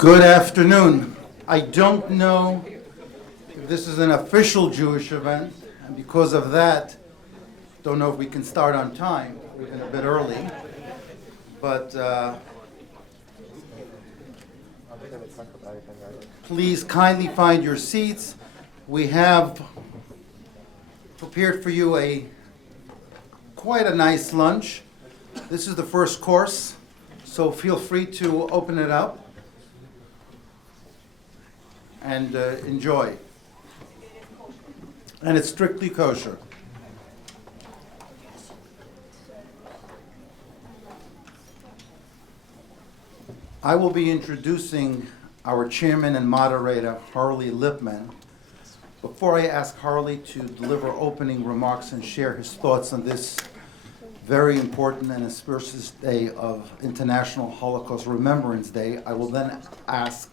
Good afternoon. I don't know if this is an official Jewish event, and because of that, don't know if we can start on time. We're a bit early, but please kindly find your seats. We have prepared for you quite a nice lunch. This is the first course, so feel free to open it up and enjoy. And it's strictly kosher. I will be introducing our chairman and moderator, Harley Lipman. Before I ask Harley to deliver opening remarks and share his thoughts on this very important and auspicious day of International Holocaust Remembrance Day, I will then ask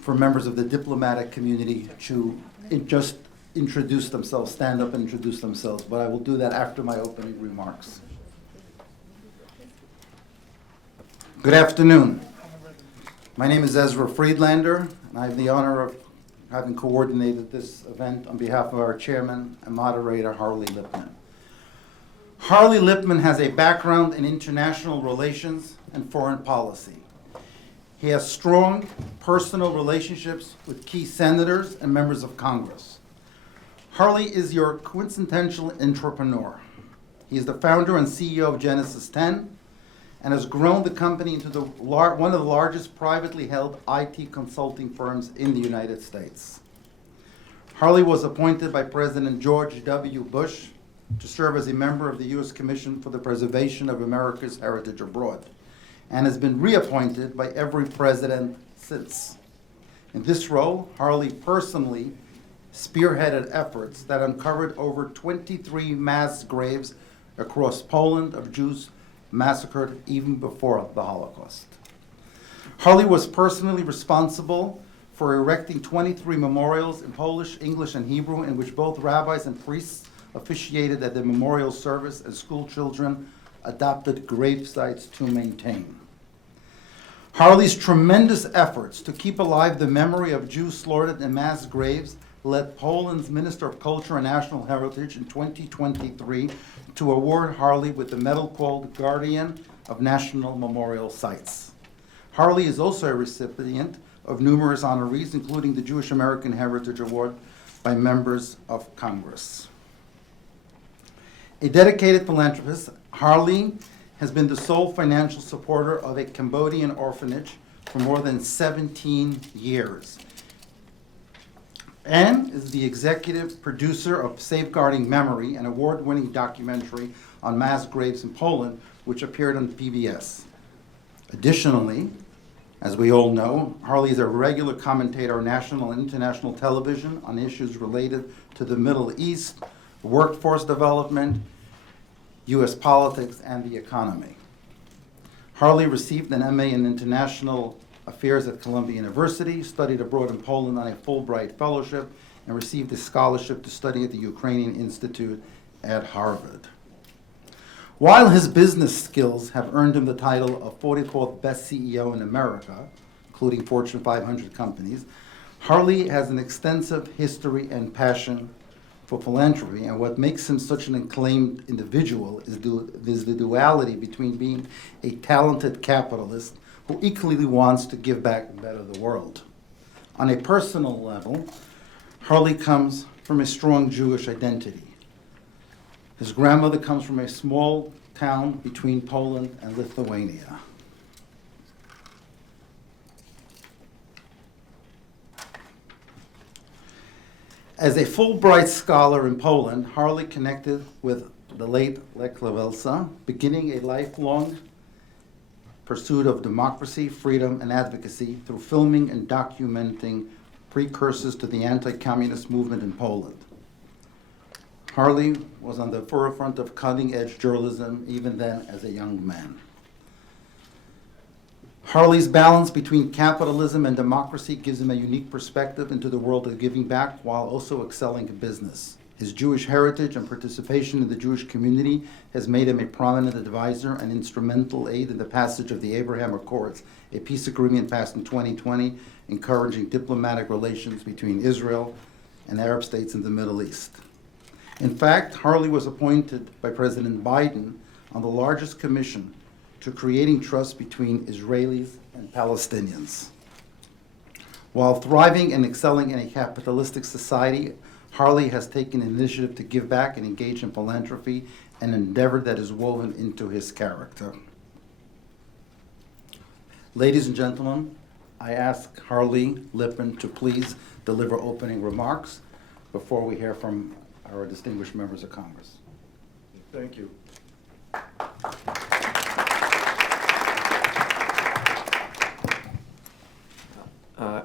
for members of the diplomatic community to just introduce themselves, stand up and introduce themselves, but I will do that after my opening remarks. Good afternoon. My name is Ezra Friedlander, and I have the honor of having coordinated this event on behalf of our chairman and moderator, Harley Lipman. Harley Lipman has a background in international relations and foreign policy. He has strong personal relationships with key senators and members of Congress. Harley is your quintessential entrepreneur. He is the founder and CEO of Genesis 10 and has grown the company into one of the largest privately held IT consulting firms in the United States. Harley was appointed by President George W. Bush to serve as a member of the U.S. Commission for the Preservation of America's Heritage Abroad, and has been reappointed by every president since. In this role, Harley personally spearheaded efforts that uncovered over 23 mass graves across Poland of Jews massacred even before the Holocaust. Harley was personally responsible for erecting 23 memorials in Polish, English, and Hebrew, in which both rabbis and priests officiated at the memorial service and school children adopted grave sites to maintain. Harley's tremendous efforts to keep alive the memory of Jews slaughtered in mass graves led Poland's Minister of Culture and National Heritage in 2023 to award Harley with the medal called Guardian of National Memorial Sites. Harley is also a recipient of numerous honorees, including the Jewish American Heritage Award by members of Congress. A dedicated philanthropist, Harley has been the sole financial supporter of a Cambodian orphanage for more than 17 years, and is the executive producer of Safeguarding Memory, an award-winning documentary on mass graves in Poland, which appeared on PBS. Additionally, as we all know, Harley is a regular commentator on national and international television on issues related to the Middle East, workforce development, U.S. politics, and the economy. Harley received an MA in International Affairs at Columbia University, studied abroad in Poland on a Fulbright Fellowship, and received a scholarship to study at the Ukrainian Institute at Harvard. While his business skills have earned him the title of 44th best CEO in America, including Fortune 500 companies, Harley has an extensive history and passion for philanthropy, and what makes him such an acclaimed individual is the duality between being a talented capitalist who equally wants to give back and better the world. On a personal level, Harley comes from a strong Jewish identity. His grandmother comes from a small town between Poland and Lithuania. As a Fulbright scholar in Poland, Harley connected with the late Lech Wałęsa, beginning a lifelong pursuit of democracy, freedom, and advocacy through filming and documenting precursors to the anti-communist movement in Poland. Harley was on the forefront of cutting-edge journalism even then as a young man. Harley's balance between capitalism and democracy gives him a unique perspective into the world of giving back while also excelling in business. His Jewish heritage and participation in the Jewish community has made him a prominent advisor and instrumental aid in the passage of the Abraham Accords, a peace agreement passed in 2020, encouraging diplomatic relations between Israel and Arab states in the Middle East. In fact, Harley was appointed by President Biden on the largest commission to creating trust between Israelis and Palestinians. While thriving and excelling in a capitalistic society, Harley has taken initiative to give back and engage in philanthropy, an endeavor that is woven into his character. Ladies and gentlemen, I ask Harley Lippman to please deliver opening remarks before we hear from our distinguished members of Congress. Thank you.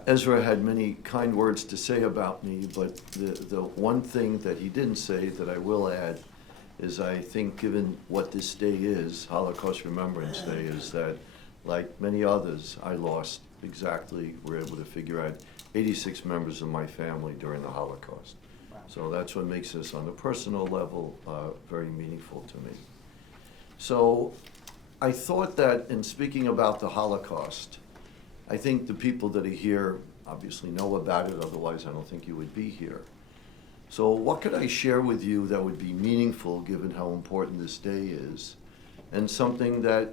Ezra had many kind words to say about me, but the one thing that he didn't say that I will add is I think given what this day is, Holocaust Remembrance Day, is that like many others, I lost exactly, we're able to figure out 86 members of my family during the Holocaust. So that's what makes this on a personal level very meaningful to me. So I thought that in speaking about the Holocaust, I think the people that are here obviously know about it, otherwise I don't think you would be here. So what could I share with you that would be meaningful given how important this day is, and something that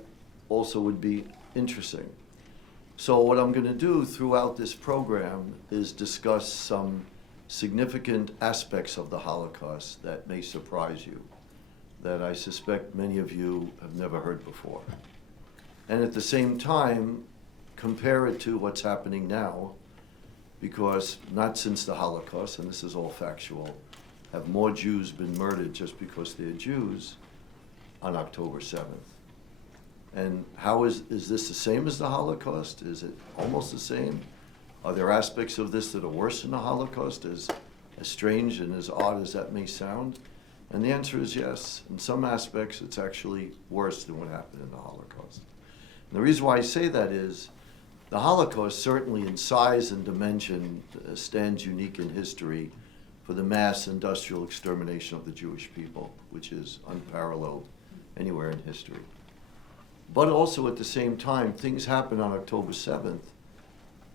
also would be interesting? So what I'm going to do throughout this program is discuss some significant aspects of the Holocaust that may surprise you, that I suspect many of you have never heard before. And at the same time, compare it to what's happening now, because not since the Holocaust, and this is all factual, have more Jews been murdered just because they're Jews on October 7th. And how is this the same as the Holocaust? Is it almost the same? Are there aspects of this that are worse than the Holocaust, as strange and as odd as that may sound? And the answer is yes. In some aspects, it's actually worse than what happened in the Holocaust. And the reason why I say that is the Holocaust, certainly in size and dimension, stands unique in history for the mass industrial extermination of the Jewish people, which is unparalleled anywhere in history. But also at the same time, things happened on October 7th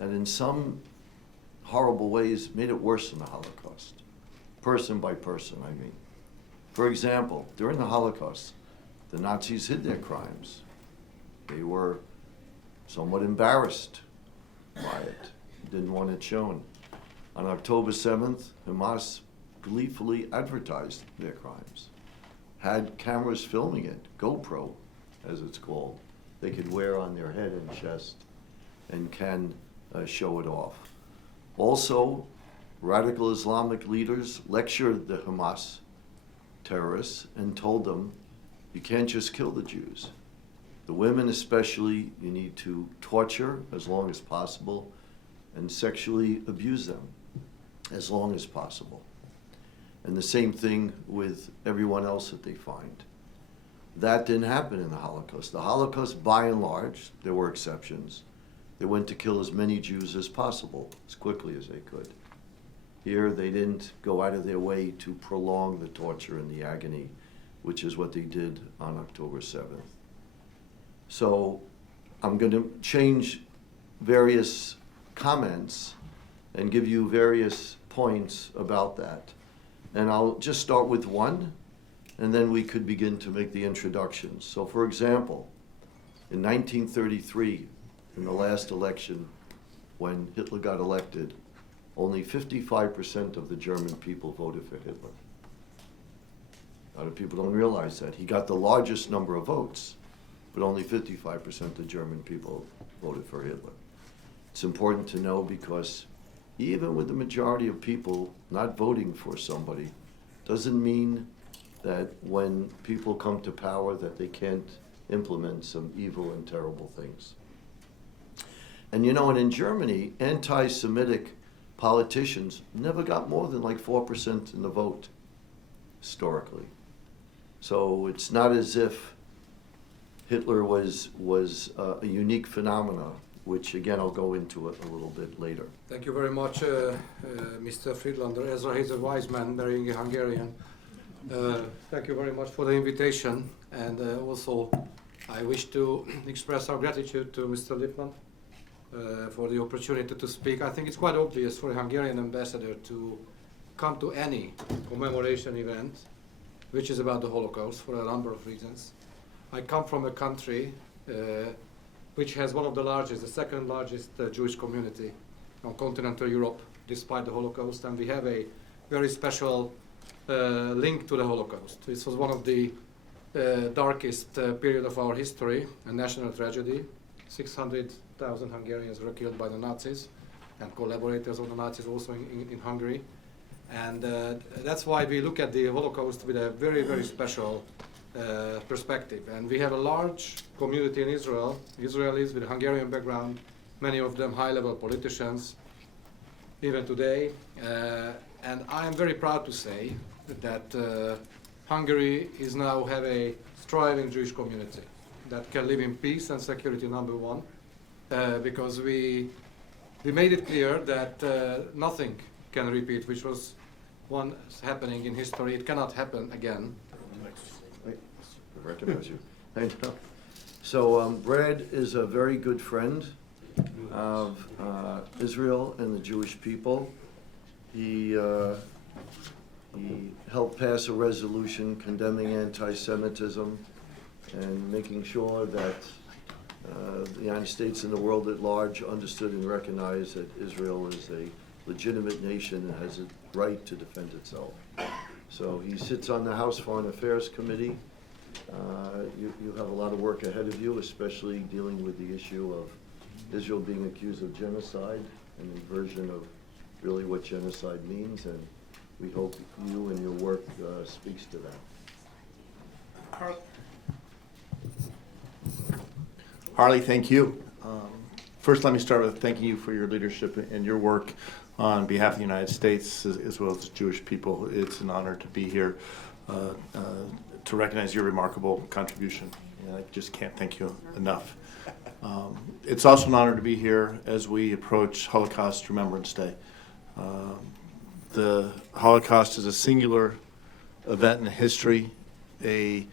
that in some horrible ways made it worse than the Holocaust, person by person, I mean. For example, during the Holocaust, the Nazis hid their crimes. They were somewhat embarrassed by it, didn't want it shown. On October 7th, Hamas gleefully advertised their crimes, had cameras filming it, GoPro, as it's called, they could wear on their head and chest and can show it off. Also, radical Islamic leaders lectured the Hamas terrorists and told them, you can't just kill the Jews. The women especially, you need to torture as long as possible and sexually abuse them as long as possible. And the same thing with everyone else that they find. That didn't happen in the Holocaust. The Holocaust, by and large, there were exceptions. They went to kill as many Jews as possible, as quickly as they could. Here, they didn't go out of their way to prolong the torture and the agony, which is what they did on October 7th. So I'm going to change various comments and give you various points about that. And I'll just start with one, and then we could begin to make the introductions. So for example, in 1933, in the last election, when Hitler got elected, only 55% of the German people voted for Hitler. A lot of people don't realize that. He got the largest number of votes, but only 55% of the German people voted for Hitler. It's important to know because even with the majority of people not voting for somebody, doesn't mean that when people come to power that they can't implement some evil and terrible things. And and in Germany, anti-Semitic politicians never got more than like 4% in the vote, historically. So it's not as if Hitler was a unique phenomenon. which again, I'll go into it a little bit later. Thank you very much, Mr. Friedlander. Ezra, he's a wise man, marrying a Hungarian. Thank you very much for the invitation, and also I wish to express our gratitude to Mr. Lippmann for the opportunity to speak. I think it's quite obvious for a Hungarian ambassador to come to any commemoration event which is about the Holocaust for a number of reasons. I come from a country which has one of the largest, the second largest Jewish community on continental Europe, despite the Holocaust, and we have a very special link to the Holocaust. This was one of the darkest period of our history, a national tragedy. 600,000 Hungarians were killed by the Nazis, and collaborators of the Nazis also in Hungary. And that's why we look at the Holocaust with a very, very special perspective. And we have a large community in Israel, Israelis with a Hungarian background, many of them high-level politicians, even today. And I am very proud to say that Hungary is now have a thriving Jewish community that can live in peace and security, number one, because we made it clear that nothing can repeat, which was once happening in history. It cannot happen again. Wait, I recognize you. I know. So Brad is a very good friend of Israel and the Jewish people. He helped pass a resolution condemning anti-Semitism and making sure that the United States and the world at large understood and recognized that Israel is a legitimate nation and has a right to defend itself. So he sits on the House Foreign Affairs Committee. You have a lot of work ahead of you, especially dealing with the issue of Israel being accused of genocide and inversion of really what genocide means, and we hope you and your work speaks to that. Harley, thank you. First, let me start with thanking you for your leadership and your work on behalf of the United States as well as the Jewish people. It's an honor to be here to recognize your remarkable contribution. And I just can't thank you enough. It's also an honor to be here as we approach Holocaust Remembrance Day. The Holocaust is a singular event in history, a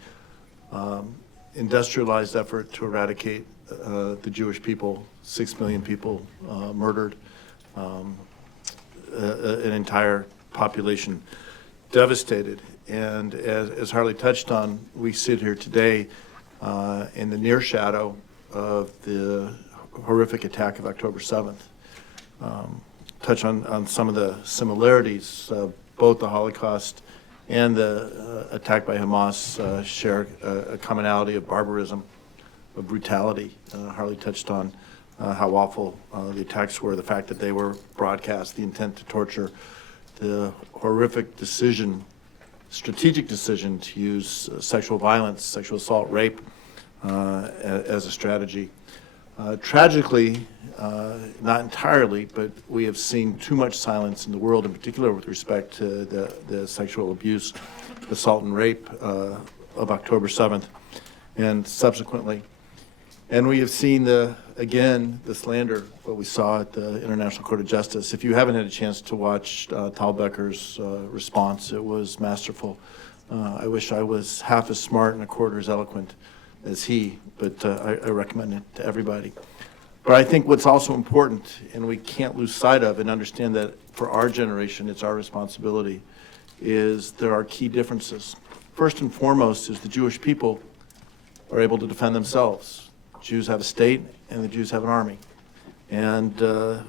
industrialized effort to eradicate the Jewish people, 6 million people murdered, an entire population devastated. And as Harley touched on, we sit here today in the near shadow of the horrific attack of October 7th. Touch on some of the similarities. Both the Holocaust and the attack by Hamas share a commonality of barbarism, of brutality. Harley touched on how awful the attacks were, the fact that they were broadcast, the intent to torture, the horrific decision, strategic decision to use sexual violence, sexual assault, rape as a strategy. Tragically, not entirely, but we have seen too much silence in the world, in particular with respect to the sexual abuse, assault and rape of October 7th and subsequently. And we have seen, again, the slander, what we saw at the International Court of Justice. If you haven't had a chance to watch Tal Becker's response, it was masterful. I wish I was half as smart and a quarter as eloquent as he, but I recommend it to everybody. But I think what's also important, and we can't lose sight of and understand that for our generation, it's our responsibility, is there are key differences. First and foremost is the Jewish people are able to defend themselves. Jews have a state, and the Jews have an army. And the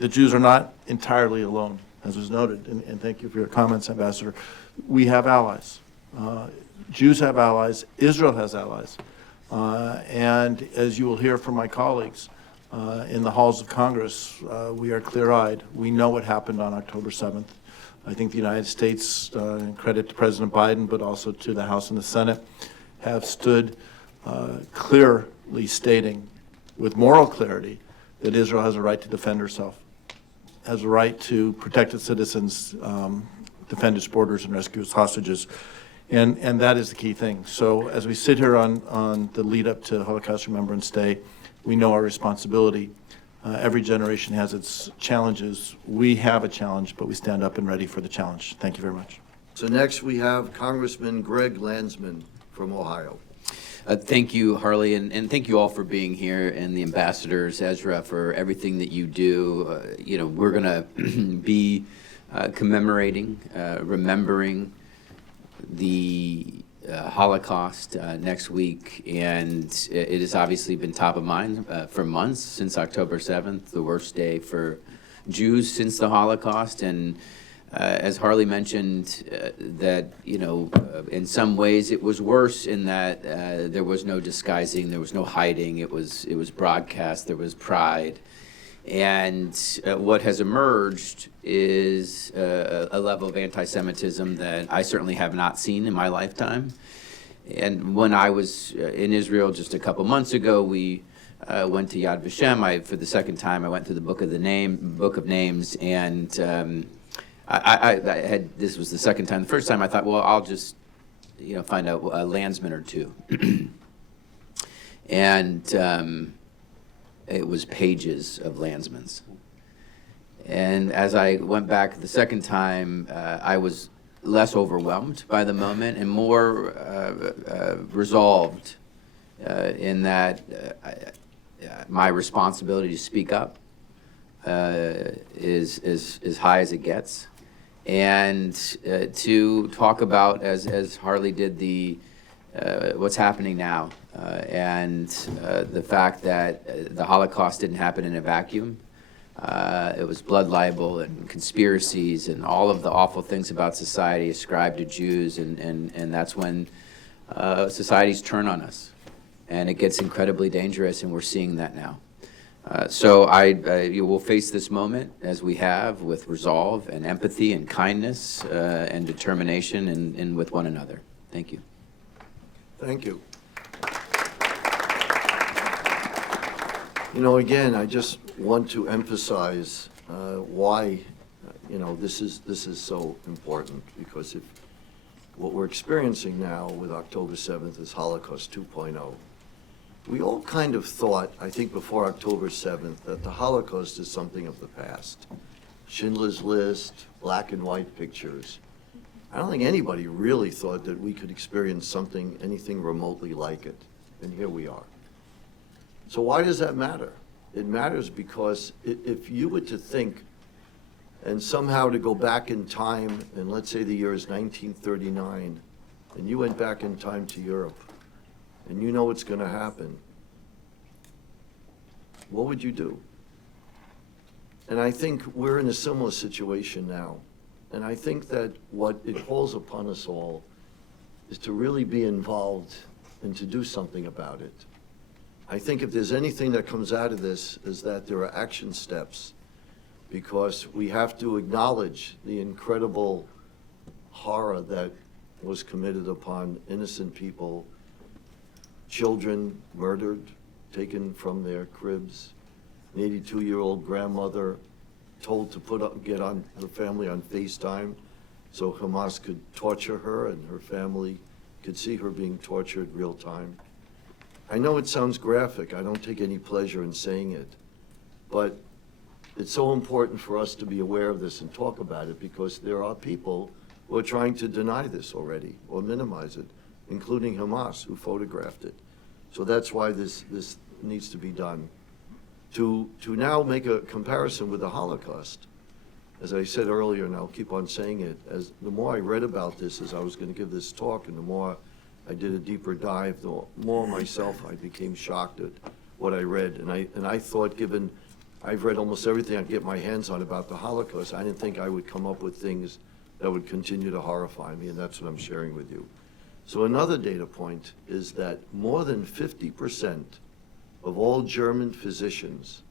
Jews are not entirely alone, as was noted, and thank you for your comments, Ambassador. We have allies. Jews have allies, Israel has allies. And as you will hear from my colleagues in the halls of Congress, we are clear-eyed. We know what happened on October 7th. I think the United States, credit to President Biden, but also to the House and the Senate, have stood clearly stating with moral clarity that Israel has a right to defend herself, has a right to protect its citizens, defend its borders, and rescue its hostages. And that is the key thing. So as we sit here on the lead up to Holocaust Remembrance Day, we know our responsibility. Every generation has its challenges. We have a challenge, but we stand up and ready for the challenge. Thank you very much. So next we have Congressman Greg Landsman from Ohio. Thank you, Harley, and thank you all for being here, and the ambassadors, Ezra, for everything that you do. We're going to be commemorating, remembering the Holocaust next week, and it has obviously been top of mind for months, since October 7th, the worst day for Jews since the Holocaust. And as Harley mentioned, that in some ways it was worse in that there was no disguising, there was no hiding. It was broadcast. There was pride, and what has emerged is a level of anti-Semitism that I certainly have not seen in my lifetime. And when I was in Israel just a couple months ago, we went to Yad Vashem. For the second time, I went to the Book of Names, and I had, this was the second time. The first time I thought, well, I'll just, find a Landsman or two. And it was pages of Landsmans. And as I went back the second time, I was less overwhelmed by the moment and more resolved in that my responsibility to speak up is as high as it gets. And to talk about, as Harley did, what's happening now, and the fact that the Holocaust didn't happen in a vacuum. It was blood libel and conspiracies and all of the awful things about society ascribed to Jews, and that's when societies turn on us, and it gets incredibly dangerous, and we're seeing that now. So you will face this moment, as we have, with resolve and empathy and kindness and determination and with one another. Thank you. Thank you. Again, I just want to emphasize why, this is so important, because what we're experiencing now with October 7th is Holocaust 2.0. We all kind of thought, I think before October 7th, that the Holocaust is something of the past. Schindler's List, black and white pictures. I don't think anybody really thought that we could experience anything remotely like it, and here we are. So why does that matter? It matters because if you were to think and somehow to go back in time, and let's say the year is 1939, and you went back in time to Europe, and you know what's going to happen, what would you do? And I think we're in a similar situation now. And I think that what it calls upon us all is to really be involved and to do something about it. I think if there's anything that comes out of this is that there are action steps, because we have to acknowledge the incredible horror that was committed upon innocent people, children murdered, taken from their cribs, an 82-year-old grandmother told to get on her family on FaceTime so Hamas could torture her and her family could see her being tortured real time. I know it sounds graphic. I don't take any pleasure in saying it, but it's so important for us to be aware of this and talk about it, because there are people who are trying to deny this already or minimize it, including Hamas, who photographed it. So that's why this needs to be done. To now make a comparison with the Holocaust, as I said earlier, and I'll keep on saying it, as the more I read about this as I was going to give this talk, and the more I did a deeper dive, the more myself I became shocked at what I read. And I thought, given I've read almost everything I get my hands on about the Holocaust, I didn't think I would come up with things that would continue to horrify me, and that's what I'm sharing with you. So another data point is that more than 50% of all German physicians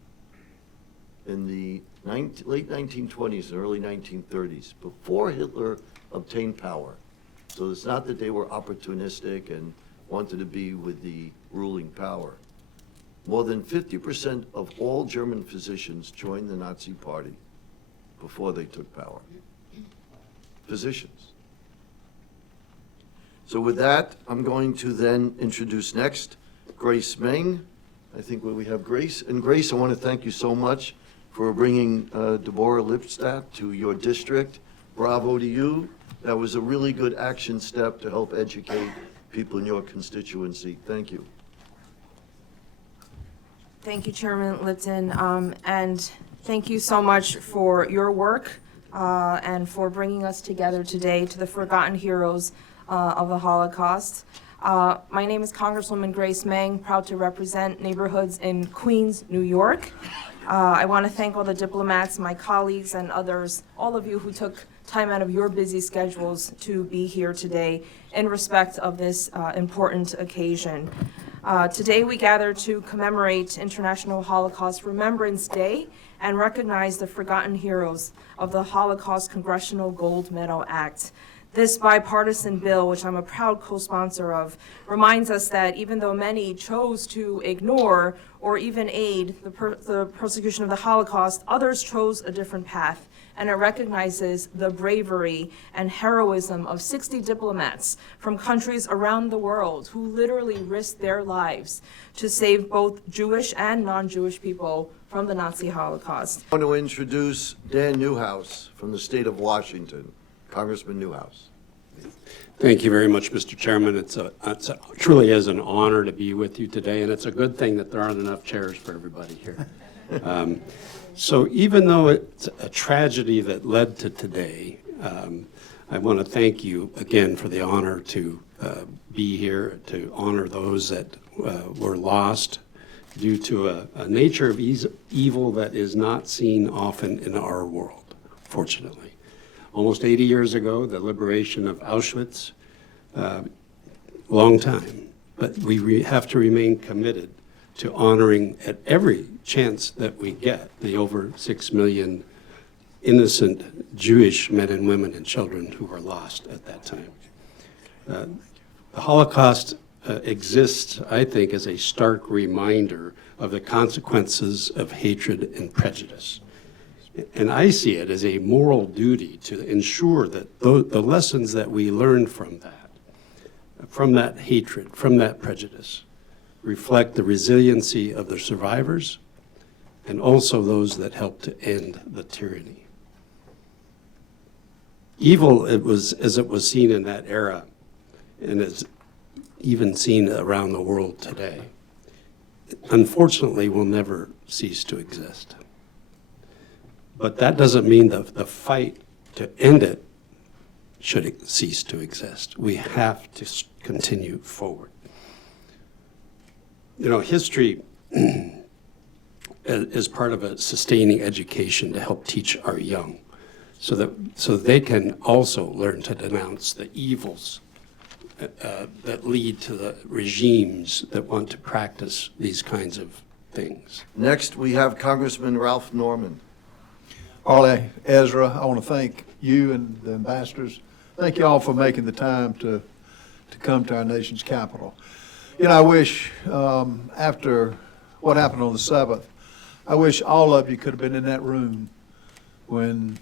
in the late 1920s and early 1930s, before Hitler obtained power, so it's not that they were opportunistic and wanted to be with the ruling power, more than 50% of all German physicians joined the Nazi Party before they took power. Physicians. So with that, I'm going to then introduce next Grace Meng, I think we have Grace. And Grace, I want to thank you so much for bringing Deborah Lipstadt to your district. Bravo to you. That was a really good action step to help educate people in your constituency. Thank you. Thank you, Chairman Lipton, and thank you so much for your work and for bringing us together today to the forgotten heroes of the Holocaust. My name is Congresswoman Grace Meng, proud to represent neighborhoods in Queens, New York. I want to thank all the diplomats, my colleagues, and others, all of you who took time out of your busy schedules to be here today in respect of this important occasion. Today we gather to commemorate International Holocaust Remembrance Day and recognize the forgotten heroes of the Holocaust Congressional Gold Medal Act. This bipartisan bill, which I'm a proud co-sponsor of, reminds us that even though many chose to ignore or even aid the persecution of the Holocaust, others chose a different path. And it recognizes the bravery and heroism of 60 diplomats from countries around the world who literally risked their lives to save both Jewish and non-Jewish people from the Nazi Holocaust. I want to introduce Dan Newhouse from the state of Washington. Congressman Newhouse. Thank you very much, Mr. Chairman. It truly is an honor to be with you today, and it's a good thing that there aren't enough chairs for everybody here. So even though it's a tragedy that led to today, I want to thank you again for the honor to be here, to honor those that were lost due to a nature of evil that is not seen often in our world, fortunately. Almost 80 years ago, the liberation of Auschwitz, long time, but we have to remain committed to honoring at every chance that we get the over 6 million innocent Jewish men and women and children who were lost at that time. The Holocaust exists, I think, as a stark reminder of the consequences of hatred and prejudice. And I see it as a moral duty to ensure that the lessons that we learn from that hatred, from that prejudice, reflect the resiliency of the survivors and also those that helped to end the tyranny. Evil, as it was seen in that era, and is even seen around the world today, unfortunately will never cease to exist. But that doesn't mean the fight to end it should cease to exist. We have to continue forward. You know, history is part of a sustaining education to help teach our young so they can also learn to denounce the evils that lead to the regimes that want to practice these kinds of things. Next, we have Congressman Ralph Norman. Harley, Ezra, I want to thank you and the ambassadors. Thank you all for making the time to come to our nation's capital. You know, I wish, after what happened on the 7th, I wish all of you could have been in that room when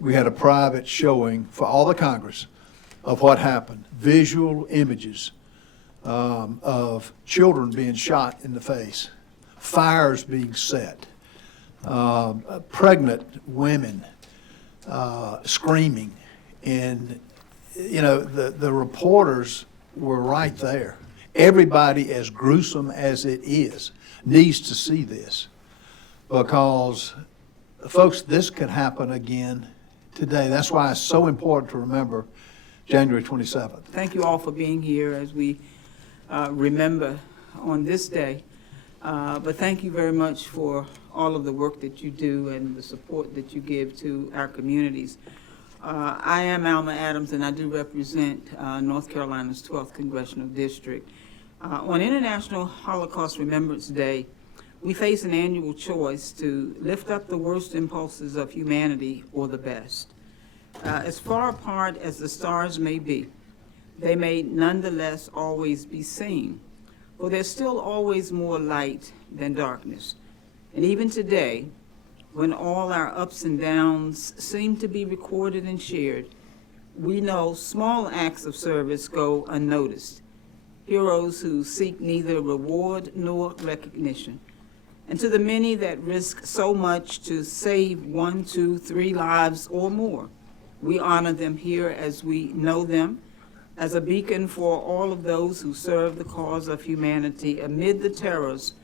we had a private showing for all the Congress of what happened. Visual images of children being shot in the face, fires being set, pregnant women screaming, and you know the reporters were right there. Everybody, as gruesome as it is, needs to see this, because folks, this could happen again today. That's why it's so important to remember January 27th. Thank you all for being here as we remember on this day. But thank you very much for all of the work that you do and the support that you give to our communities. I am Alma Adams, and I do represent North Carolina's 12th Congressional District. On International Holocaust Remembrance Day, we face an annual choice to lift up the worst impulses of humanity or the best. As far apart as the stars may be, they may nonetheless always be seen, for there's still always more light than darkness. And even today, when all our ups and downs seem to be recorded and shared, we know small acts of service go unnoticed. heroes who seek neither reward nor recognition. And to the many that risk so much to save 1, 2, 3 lives or more, we honor them here as we know them, as a beacon for all of those who serve the cause of humanity amid the terrors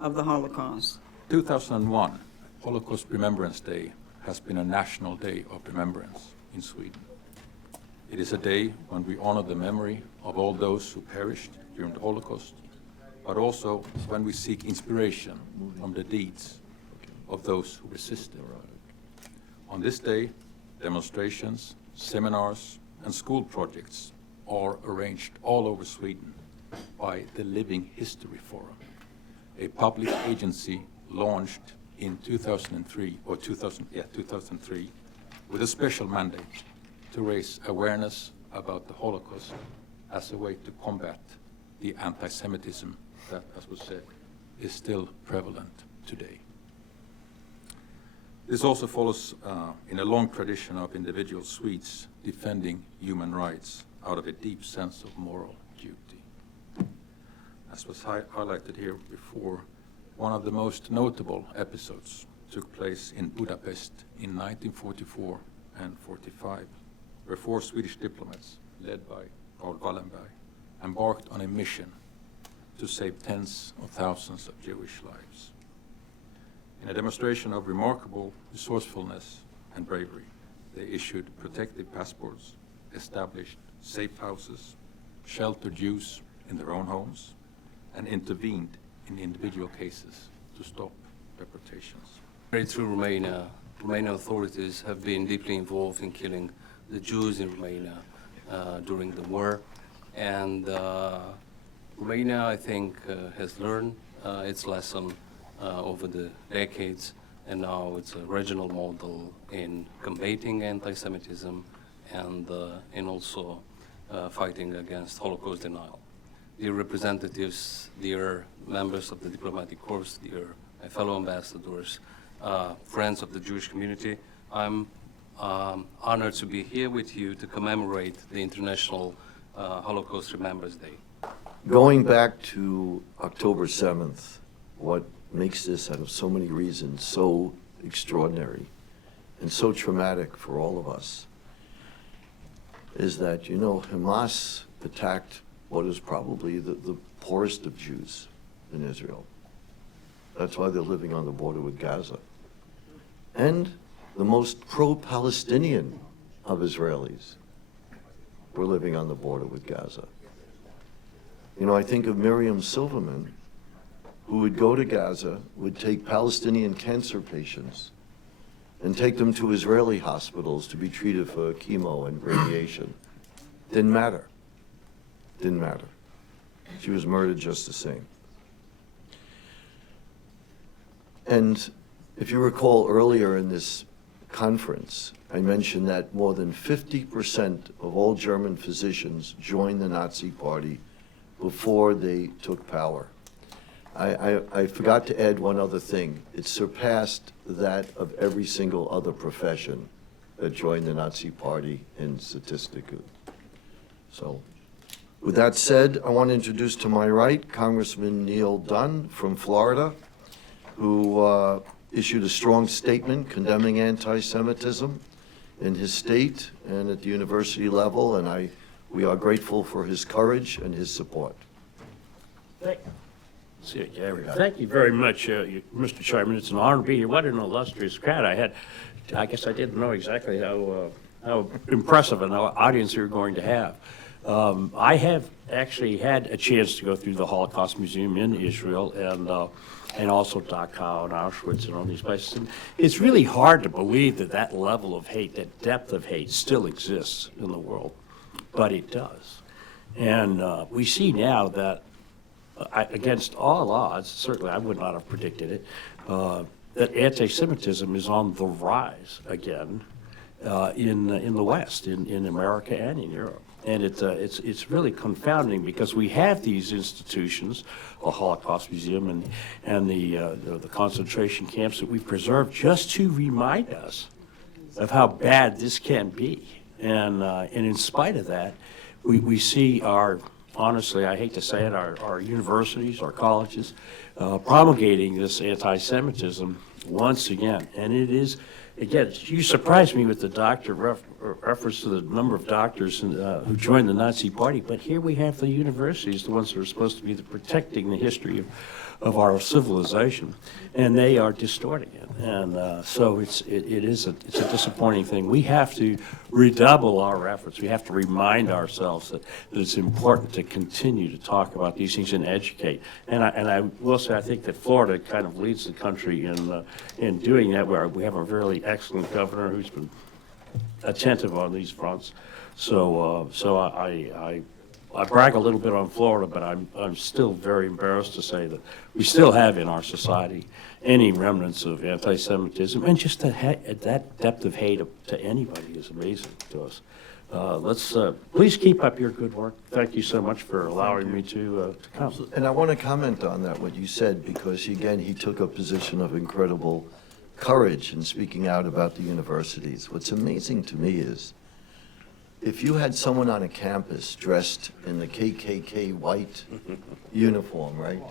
of the Holocaust. 2001, Holocaust Remembrance Day, has been a national day of remembrance in Sweden. It is a day when we honor the memory of all those who perished during the Holocaust, but also when we seek inspiration from the deeds of those who resisted. On this day, demonstrations, seminars, and school projects are arranged all over Sweden by the Living History Forum, a public agency launched in 2003 with a special mandate to raise awareness about the Holocaust as a way to combat the anti-Semitism that, as was said, is still prevalent today. This also follows in a long tradition of individual Swedes defending human rights out of a deep sense of moral duty. As was highlighted here before, one of the most notable episodes took place in Budapest in 1944 and 45, where 4 Swedish diplomats, led by Raoul Wallenberg, embarked on a mission to save tens of thousands of Jewish lives. In a demonstration of remarkable resourcefulness and bravery, they issued protective passports, established safe houses, sheltered Jews in their own homes, and intervened in individual cases to stop deportations. Through Romania, Romanian authorities have been deeply involved in killing the Jews in Romania during the war. And Romania, I think, has learned its lesson over the decades, and now it's a regional model in combating anti-Semitism and also fighting against Holocaust denial. Dear representatives, dear members of the diplomatic corps, dear fellow ambassadors, friends of the Jewish community, I'm honored to be here with you to commemorate the International Holocaust Remembrance Day. Going back to October 7th, what makes this, out of so many reasons, so extraordinary and so traumatic for all of us is that, you know, Hamas attacked what is probably the poorest of Jews in Israel. That's why they're living on the border with Gaza. And the most pro-Palestinian of Israelis were living on the border with Gaza. You know, I think of Miriam Silverman, who would go to Gaza, would take Palestinian cancer patients and take them to Israeli hospitals to be treated for chemo and radiation. Didn't matter. Didn't matter. She was murdered just the same. And if you recall earlier in this conference, I mentioned that more than 50% of all German physicians joined the Nazi Party before they took power. I forgot to add one other thing. It surpassed that of every single other profession that joined the Nazi Party in statistically. So, with that said, I want to introduce to my right Congressman Neil Dunn from Florida, who issued a strong statement condemning anti-Semitism in his state and at the university level, and we are grateful for his courage and his support. Thank you very much, Mr. Chairman. It's an honor to be here. What an illustrious crowd I had. I guess I didn't know exactly how impressive an audience you're going to have. I have actually had a chance to go through the Holocaust Museum in Israel and also Dachau and Auschwitz and all these places. And it's really hard to believe that that level of hate, that depth of hate still exists in the world, but it does. And we see now that against all odds, certainly I would not have predicted it, that anti-Semitism is on the rise again in the West, in America and in Europe. And it's really confounding because we have these institutions, the Holocaust Museum and the concentration camps that we've preserved just to remind us of how bad this can be. And in spite of that, we see our honestly, I hate to say it, our universities, our colleges, promulgating this anti-Semitism once again. And it is, again, you surprised me with the reference to the number of doctors who joined the Nazi Party, but here we have the universities, the ones that are supposed to be protecting the history of our civilization, and they are distorting it. And so it's a disappointing thing. We have to redouble our efforts. We have to remind ourselves that it's important to continue to talk about these things and educate. And I will say, I think that Florida kind of leads the country in doing that, where we have a really excellent governor who's been attentive on these fronts. So I brag a little bit on Florida, but I'm still very embarrassed to say that we still have in our society any remnants of anti-Semitism, and just that depth of hate to anybody is amazing to us. Please keep up your good work. Thank you so much for allowing me to come. And I want to comment on that, what you said, because again, he took a position of incredible courage in speaking out about the universities. What's amazing to me is, if you had someone on a campus dressed in the KKK white uniform, right,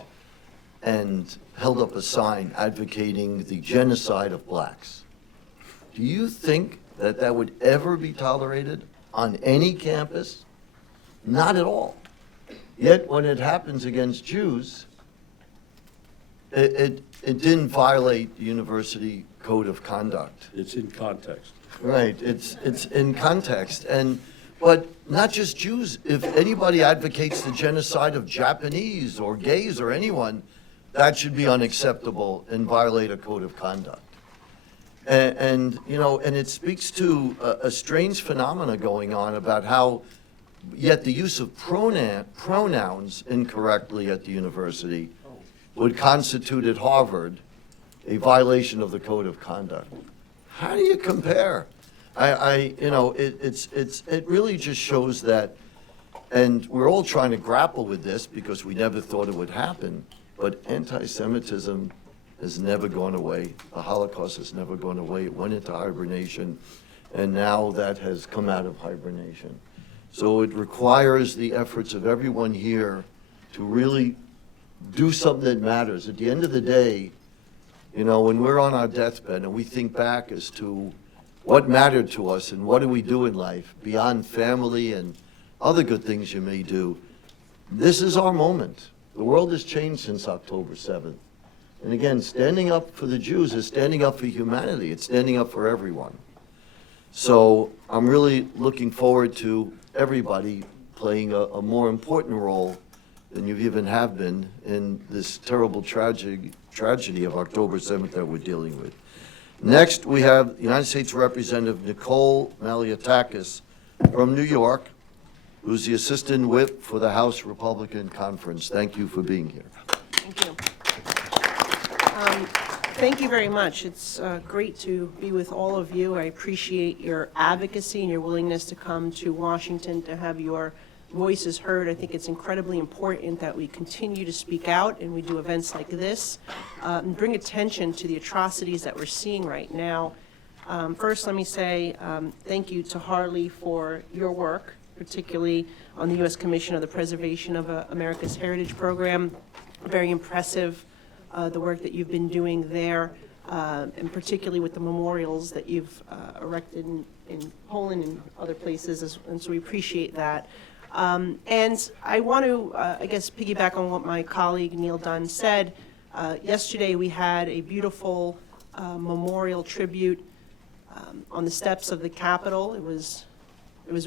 and held up a sign advocating the genocide of blacks, do you think that that would ever be tolerated on any campus? Not at all. Yet when it happens against Jews, it didn't violate the university code of conduct. It's in context. Right, it's in context, but not just Jews. If anybody advocates the genocide of Japanese or gays or anyone, that should be unacceptable and violate a code of conduct. And it speaks to a strange phenomena going on about how, yet the use of pronouns incorrectly at the university would constitute at Harvard a violation of the code of conduct. How do you compare? It really just shows that, and we're all trying to grapple with this because we never thought it would happen, but anti-Semitism has never gone away. The Holocaust has never gone away. It went into hibernation, and now that has come out of hibernation. So it requires the efforts of everyone here to really do something that matters. At the end of the day, when we're on our deathbed and we think back as to what mattered to us and what do we do in life beyond family and other good things you may do, this is our moment. The world has changed since October 7th. And again, standing up for the Jews is standing up for humanity. It's standing up for everyone. So I'm really looking forward to everybody playing a more important role than you even have been in this terrible tragedy of October 7th that we're dealing with. Next, we have United States Representative Nicole Malliotakis from New York, who's the Assistant Whip for the House Republican Conference. Thank you for being here. Thank you. Thank you very much. It's great to be with all of you. I appreciate your advocacy and your willingness to come to Washington to have your voices heard. I think it's incredibly important that we continue to speak out and we do events like this and bring attention to the atrocities that we're seeing right now. First, let me say thank you to Harley for your work, particularly on the U.S. Commission on the Preservation of America's Heritage Program. Very impressive, the work that you've been doing there, and particularly with the memorials that you've erected in Poland and other places, and so we appreciate that. And I want to, I guess, piggyback on what my colleague Neil Dunn said. Yesterday we had a beautiful memorial tribute on the steps of the Capitol. It was a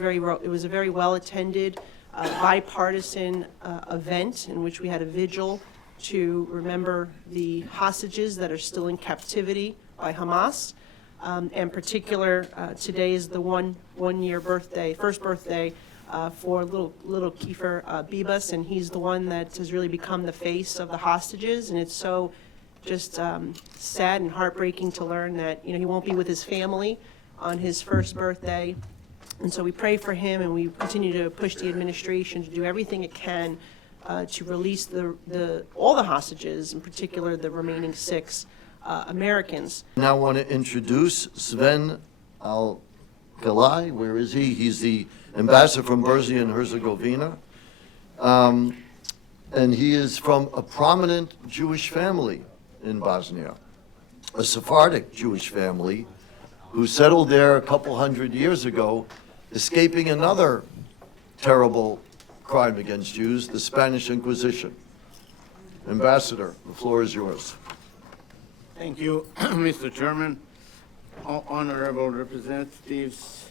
very well attended, bipartisan event in which we had a vigil to remember the hostages that are still in captivity by Hamas. In particular, today is the one-year birthday, first birthday for little Kiefer Bibas, and he's the one that has really become the face of the hostages. And it's so just sad and heartbreaking to learn that he won't be with his family on his first birthday. And so we pray for him, and we continue to push the administration to do everything it can to release all the hostages, in particular the remaining 6 Americans. Now I want to introduce Sven Al-Galai. Where is he? He's the ambassador from Bosnia and Herzegovina. And he is from a prominent Jewish family in Bosnia, a Sephardic Jewish family who settled there a couple hundred years ago, escaping another terrible crime against Jews, the Spanish Inquisition. Ambassador, the floor is yours. Thank you, Mr. Chairman, honorable representatives,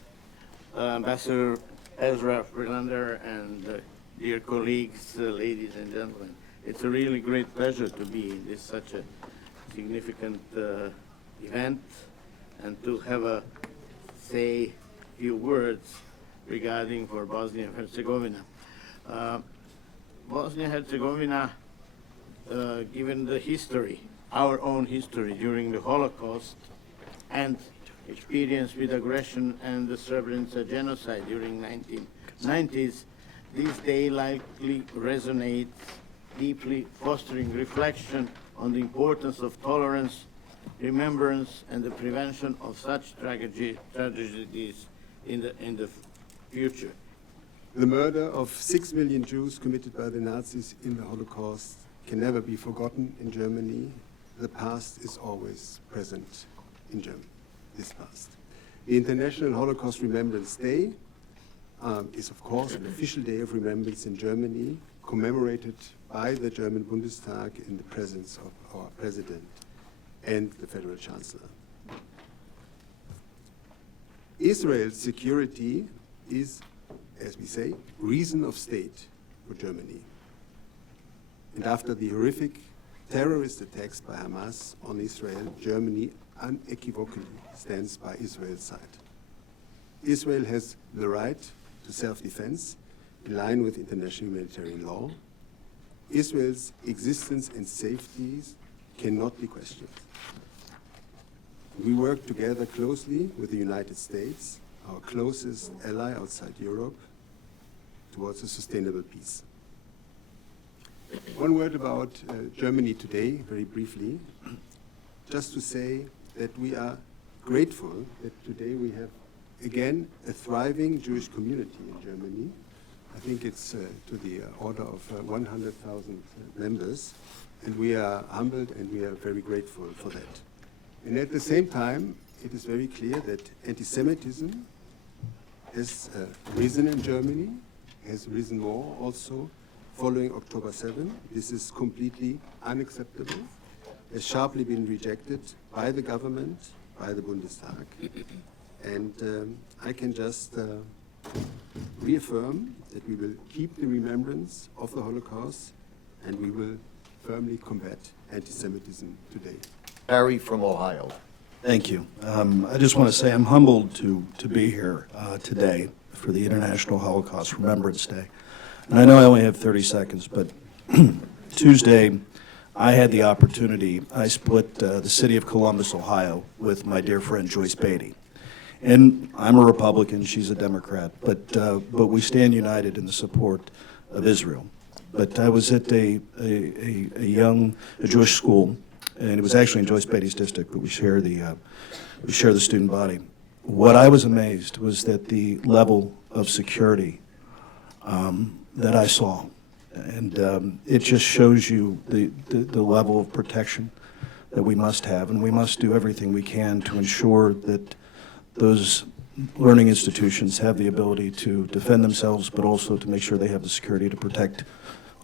Ambassador Ezra Friedlander, and dear colleagues, ladies and gentlemen. It's a really great pleasure to be in this such a significant event and to have a few words regarding for Bosnia and Herzegovina. Bosnia and Herzegovina, given the history, our own history during the Holocaust and experience with aggression and the Srebrenica genocide during 1990s, this day likely resonates deeply, fostering reflection on the importance of tolerance, remembrance, and the prevention of such tragedies in the future. The murder of 6 million Jews committed by the Nazis in the Holocaust can never be forgotten in Germany. The past is always present in Germany, this past. The International Holocaust Remembrance Day is, of course, an official day of remembrance in Germany, commemorated by the German Bundestag in the presence of our President and the Federal Chancellor. Israel's security is, as we say, reason of state for Germany. And after the horrific terrorist attacks by Hamas on Israel, Germany unequivocally stands by Israel's side. Israel has the right to self-defense in line with international humanitarian law. Israel's existence and safety cannot be questioned. We work together closely with the United States, our closest ally outside Europe, towards a sustainable peace. One word about Germany today, very briefly, just to say that we are grateful that today we have again a thriving Jewish community in Germany. I think it's to the order of 100,000 members, and we are humbled and we are very grateful for that. And at the same time, it is very clear that anti-Semitism has risen in Germany, has risen more also following October 7. This is completely unacceptable, has sharply been rejected by the government, by the Bundestag. And I can just reaffirm that we will keep the remembrance of the Holocaust and we will firmly combat anti-Semitism today. Harry from Ohio. Thank you. I just want to say I'm humbled to be here today for the International Holocaust Remembrance Day. And I know I only have 30 seconds, but Tuesday I had the opportunity, I split the city of Columbus, Ohio, with my dear friend Joyce Beatty. And I'm a Republican, she's a Democrat, but we stand united in the support of Israel. But I was at a Jewish school, and it was actually in Joyce Beatty's district, but we share the student body. What I was amazed was that the level of security that I saw, and it just shows you the level of protection that we must have, and we must do everything we can to ensure that those learning institutions have the ability to defend themselves, but also to make sure they have the security to protect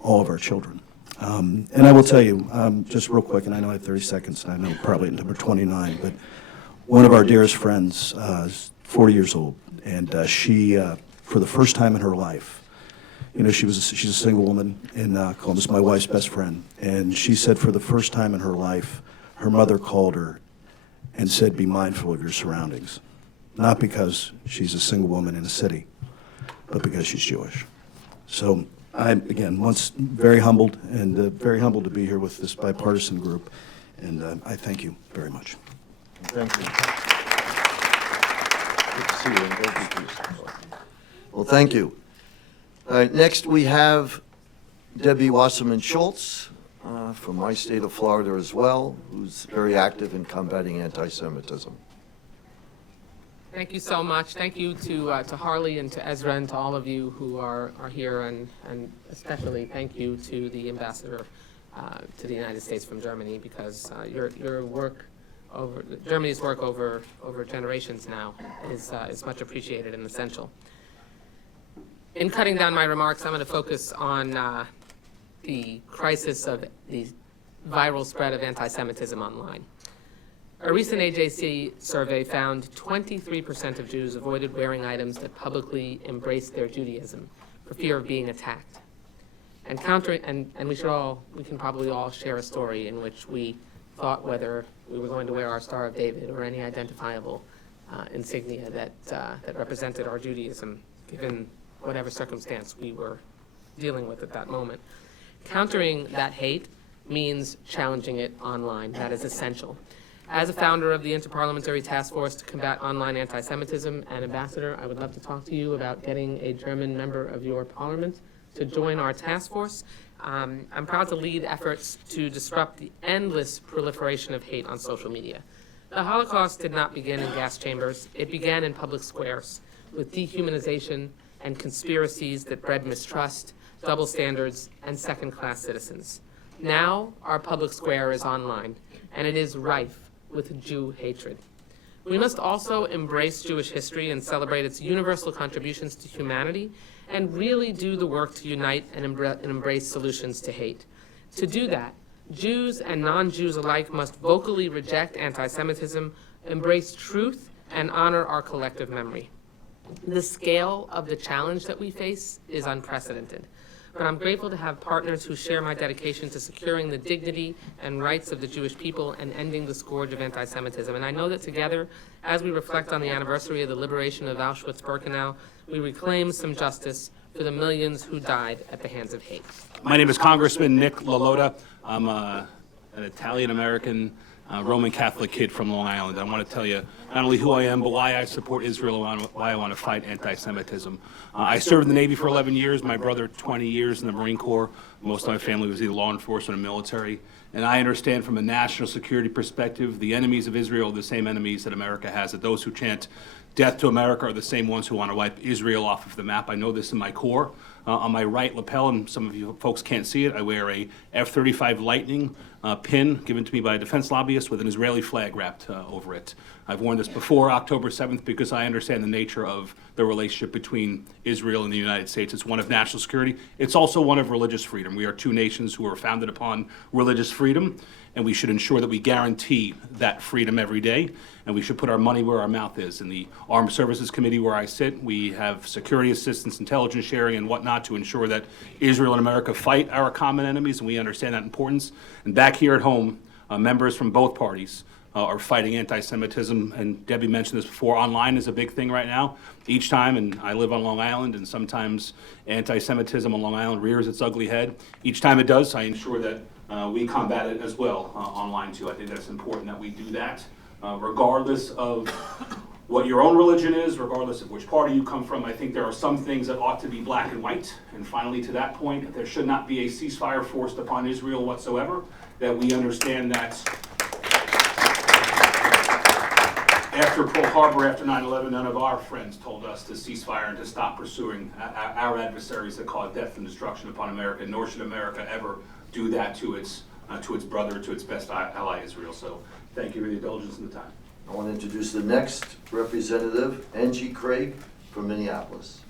all of our children. And I will tell you, just real quick, and I know I have 30 seconds, and I know probably at number 29, but one of our dearest friends is 40 years old, and she, for the first time in her life, you know, she's a single woman in Columbus, my wife's best friend, and she said for the first time in her life, her mother called her and said, be mindful of your surroundings. Not because she's a single woman in a city, but because she's Jewish. So I'm, again, once very humbled, and very humbled to be here with this bipartisan group, and I thank you very much. Thank you. Good to see you. Thank you. Well, thank you. All right, next we have Debbie Wasserman Schultz from my state of Florida as well, who's very active in combating anti-Semitism. Thank you so much. Thank you to Harley and to Ezra and to all of you who are here, and especially thank you to the ambassador to the United States from Germany, because your work over Germany's work over generations now is much appreciated and essential. In cutting down my remarks, I'm going to focus on the crisis of the viral spread of anti-Semitism online. A recent AJC survey found 23% of Jews avoided wearing items that publicly embraced their Judaism for fear of being attacked. And we can probably all share a story in which we thought whether we were going to wear our Star of David or any identifiable insignia that represented our Judaism, given whatever circumstance we were dealing with at that moment. Countering that hate means challenging it online. That is essential. As a founder of the Interparliamentary Task Force to Combat Online Anti-Semitism and Ambassador, I would love to talk to you about getting a German member of your parliament to join our task force. I'm proud to lead efforts to disrupt the endless proliferation of hate on social media. The Holocaust did not begin in gas chambers. It began in public squares with dehumanization and conspiracies that bred mistrust, double standards, and second-class citizens. Now, our public square is online, and it is rife with Jew hatred. We must also embrace Jewish history and celebrate its universal contributions to humanity, and really do the work to unite and embrace solutions to hate. To do that, Jews and non-Jews alike must vocally reject anti-Semitism, embrace truth, and honor our collective memory. The scale of the challenge that we face is unprecedented, but I'm grateful to have partners who share my dedication to securing the dignity and rights of the Jewish people and ending the scourge of anti-Semitism. And I know that together, as we reflect on the anniversary of the liberation of Auschwitz-Birkenau, we reclaim some justice for the millions who died at the hands of hate. My name is Congressman Nick LaLota. I'm an Italian-American Roman Catholic kid from Long Island. I want to tell you not only who I am, but why I support Israel and why I want to fight anti-Semitism. I served in the Navy for 11 years, my brother 20 years in the Marine Corps. Most of my family was either law enforcement or military. And I understand from a national security perspective, the enemies of Israel are the same enemies that America has, that those who chant death to America are the same ones who want to wipe Israel off of the map. I know this in my core. On my right lapel, and some of you folks can't see it, I wear a F-35 Lightning pin given to me by a defense lobbyist with an Israeli flag wrapped over it. I've worn this before October 7th because I understand the nature of the relationship between Israel and the United States. It's one of national security. It's also one of religious freedom. We are two nations who are founded upon religious freedom, and we should ensure that we guarantee that freedom every day, and we should put our money where our mouth is. In the Armed Services Committee where I sit, we have security assistance, intelligence sharing, and whatnot to ensure that Israel and America fight our common enemies, and we understand that importance. And back here at home, members from both parties are fighting anti-Semitism, and Debbie mentioned this before, online is a big thing right now. Each time, and I live on Long Island, and sometimes anti-Semitism on Long Island rears its ugly head. Each time it does, I ensure that we combat it as well online too. I think that's important that we do that, regardless of what your own religion is, regardless of which party you come from. I think there are some things that ought to be black and white. And finally, to that point, there should not be a ceasefire forced upon Israel whatsoever, that we understand that after Pearl Harbor, after 9/11, none of our friends told us to cease fire and to stop pursuing our adversaries that cause death and destruction upon America, nor should America ever do that to its brother, to its best ally, Israel. So thank you for the indulgence and the time. I want to introduce the next representative, Angie Craig from Minneapolis.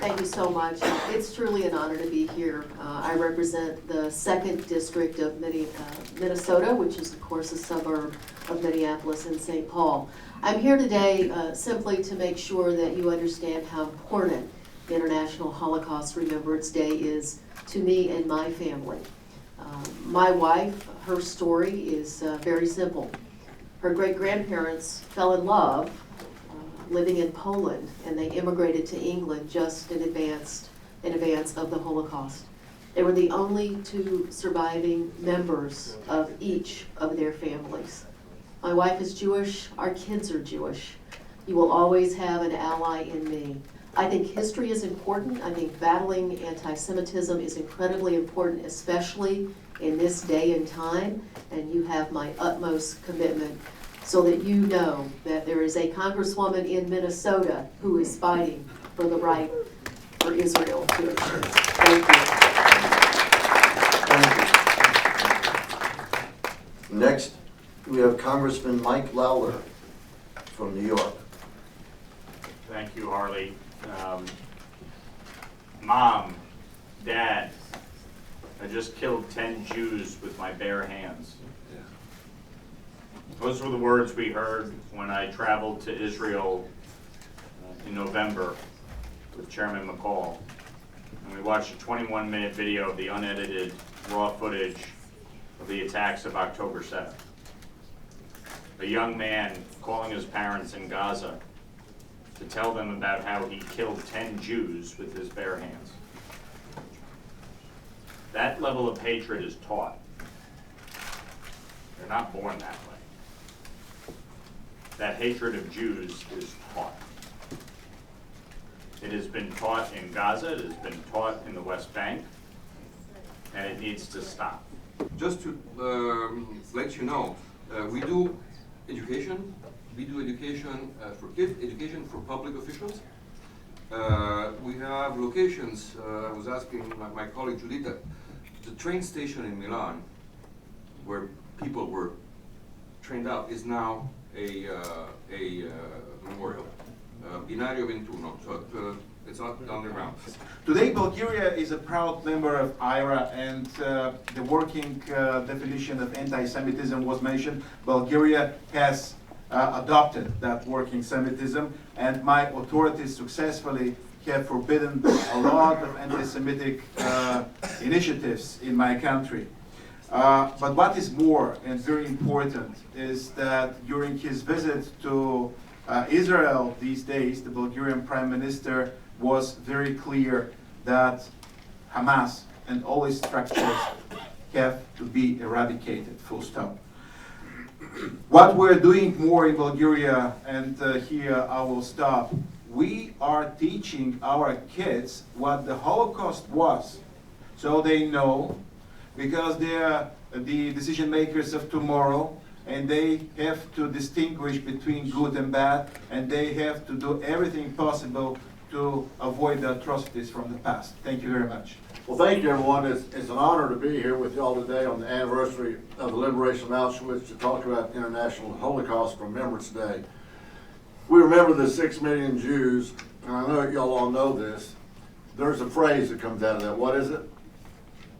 Thank you so much. It's truly an honor to be here. I represent the 2nd District of Minnesota, which is, of course, a suburb of Minneapolis and St. Paul. I'm here today simply to make sure that you understand how important International Holocaust Remembrance Day is to me and my family. My wife, her story is very simple. Her great-grandparents fell in love living in Poland, and they immigrated to England just in advance of the Holocaust. They were the only 2 surviving members of each of their families. My wife is Jewish, our kids are Jewish. You will always have an ally in me. I think history is important. I think battling anti-Semitism is incredibly important, especially in this day and time, and you have my utmost commitment so that you know that there is a congresswoman in Minnesota who is fighting for the right for Israel to exist. Thank you. Next, we have Congressman Mike Lawler from New York. Thank you, Harley. Mom, Dad, I just killed 10 Jews with my bare hands. Those were the words we heard when I traveled to Israel in November with Chairman McCall. And we watched a 21-minute video of the unedited raw footage of the attacks of October 7th. A young man calling his parents in Gaza to tell them about how he killed 10 Jews with his bare hands. That level of hatred is taught. They're not born that way. That hatred of Jews is taught. It has been taught in Gaza, it has been taught in the West Bank, and it needs to stop. Just to let you know, we do education. We do education for kids, education for public officials. We have locations. I was asking my colleague Giulietta, the train station in Milan, where people were trained out, is now a memorial. Binario 21, so it's underground. Today, Bulgaria is a proud member of IRA, and the working definition of anti-Semitism was mentioned. Bulgaria has adopted that working Semitism, and my authorities successfully have forbidden a lot of anti-Semitic initiatives in my country. But what is more and very important is that during his visit to Israel these days, the Bulgarian Prime Minister was very clear that Hamas and all its structures have to be eradicated, full stop. What we're doing more in Bulgaria, and here I will stop, we are teaching our kids what the Holocaust was, so they know, because they are the decision makers of tomorrow, and they have to distinguish between good and bad, and they have to do everything possible to avoid the atrocities from the past. Thank you very much. Well, thank you, everyone. It's an honor to be here with y'all today on the anniversary of the liberation of Auschwitz to talk about International Holocaust Remembrance Day. We remember the 6 million Jews, and I know y'all all know this. There's a phrase that comes out of that. What is it?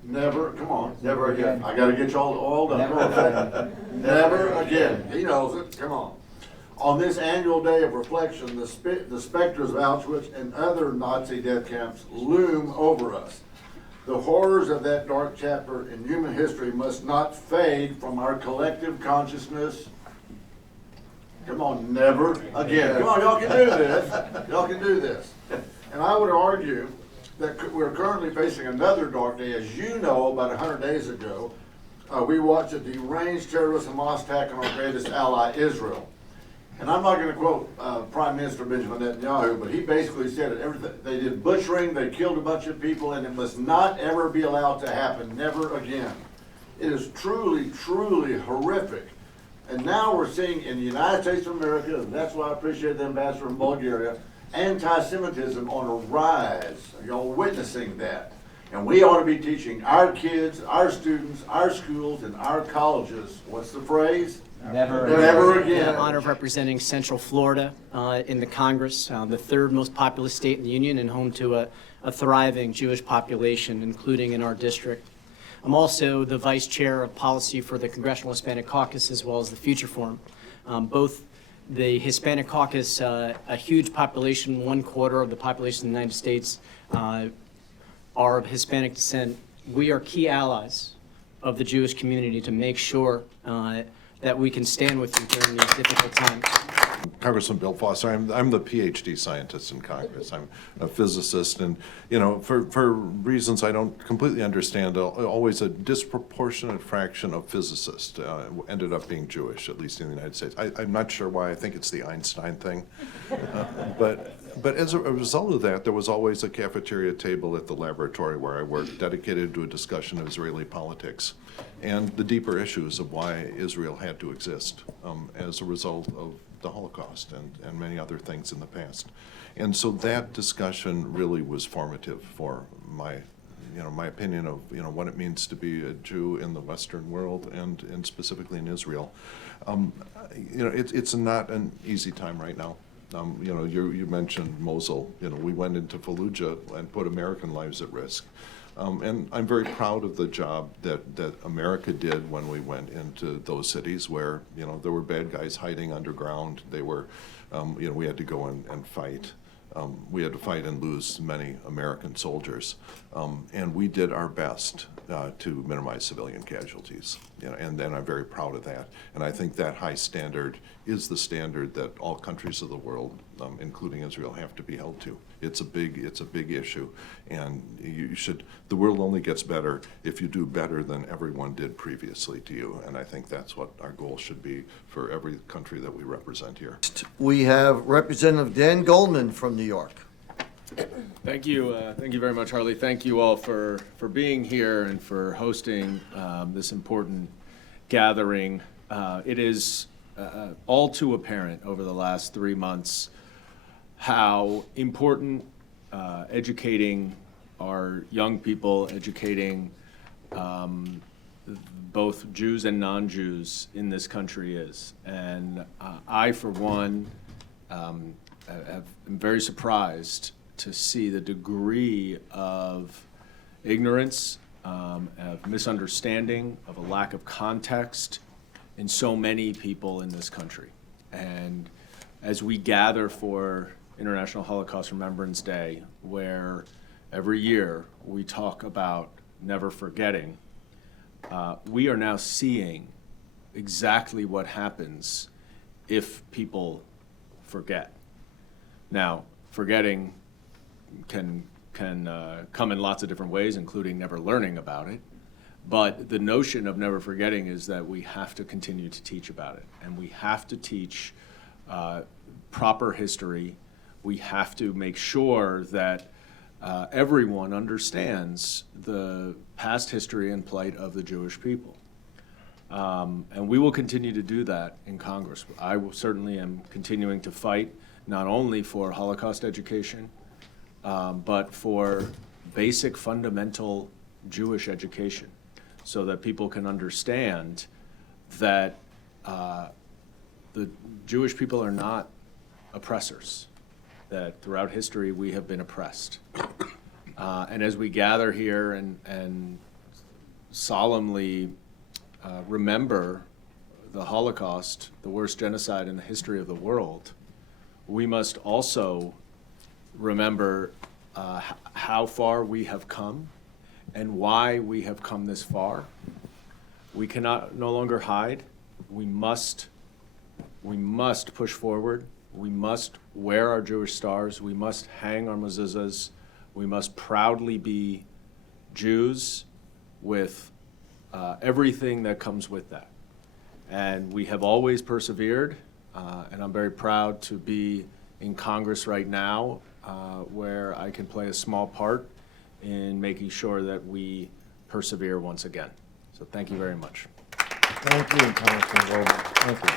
Never, come on. Never again. I gotta get y'all all done. Never again. Never again. He knows it. Come on. On this annual day of reflection, the specters of Auschwitz and other Nazi death camps loom over us. The horrors of that dark chapter in human history must not fade from our collective consciousness. Come on, never again. Come on, y'all can do this. Y'all can do this. And I would argue that we're currently facing another dark day. As you know, about 100 days ago, we watched a deranged terrorist Hamas attack on our greatest ally, Israel. And I'm not going to quote Prime Minister Benjamin Netanyahu, but he basically said that everything they did butchering, they killed a bunch of people, and it must not ever be allowed to happen, never again. It is truly, truly horrific. And now we're seeing in the United States of America, and that's why I appreciate the ambassador from Bulgaria, anti-Semitism on a rise. Y'all witnessing that. And we ought to be teaching our kids, our students, our schools, and our colleges, what's the phrase? Never again. The honor of representing Central Florida in the Congress, the third most populous state in the Union and home to a thriving Jewish population, including in our district. I'm also the vice chair of policy for the Congressional Hispanic Caucus as well as the Future Forum. Both the Hispanic Caucus, a huge population, 1/4 of the population of the United States are of Hispanic descent. We are key allies of the Jewish community to make sure that we can stand with you during these difficult times. Congressman Bill Foster, I'm the PhD scientist in Congress. I'm a physicist, and you know, for reasons I don't completely understand, always a disproportionate fraction of physicists ended up being Jewish, at least in the United States. I'm not sure why. I think it's the Einstein thing, but as a result of that, there was always a cafeteria table at the laboratory where I worked, dedicated to a discussion of Israeli politics and the deeper issues of why Israel had to exist as a result of the Holocaust and many other things in the past. And so that discussion really was formative for my opinion of, what it means to be a Jew in the Western world and specifically in Israel. It's not an easy time right now. You mentioned Mosul. We went into Fallujah and put American lives at risk. And I'm very proud of the job that America did when we went into those cities where, there were bad guys hiding underground. They were, we had to go and fight. We had to fight and lose many American soldiers. And we did our best to minimize civilian casualties. And I'm very proud of that. And I think that high standard is the standard that all countries of the world, including Israel, have to be held to. It's a big issue, and the world only gets better if you do better than everyone did previously to you, and I think that's what our goal should be for every country that we represent here. We have Representative Dan Goldman from New York. Thank you very much, Harley. Thank you all for being here and for hosting this important gathering. It is all too apparent over the last 3 months how important educating our young people, educating both Jews and non-Jews in this country is. And I, for one, am very surprised to see the degree of ignorance, of misunderstanding, of a lack of context in so many people in this country. And as we gather for International Holocaust Remembrance Day, where every year we talk about never forgetting, we are now seeing exactly what happens if people forget. Now, forgetting can come in lots of different ways, including never learning about it. But the notion of never forgetting is that we have to continue to teach about it, and we have to teach proper history. We have to make sure that everyone understands the past history and plight of the Jewish people. And we will continue to do that in Congress. I certainly am continuing to fight not only for Holocaust education, but for basic fundamental Jewish education, so that people can understand that the Jewish people are not oppressors, that throughout history we have been oppressed. And as we gather here and solemnly remember the Holocaust, the worst genocide in the history of the world, we must also remember how far we have come and why we have come this far. We cannot no longer hide. We must push forward. We must wear our Jewish stars. We must hang our mezuzahs. We must proudly be Jews with everything that comes with that. And we have always persevered, and I'm very proud to be in Congress right now, where I can play a small part in making sure that we persevere once again. So thank you very much. Thank you, Congressman Goldman. Thank you.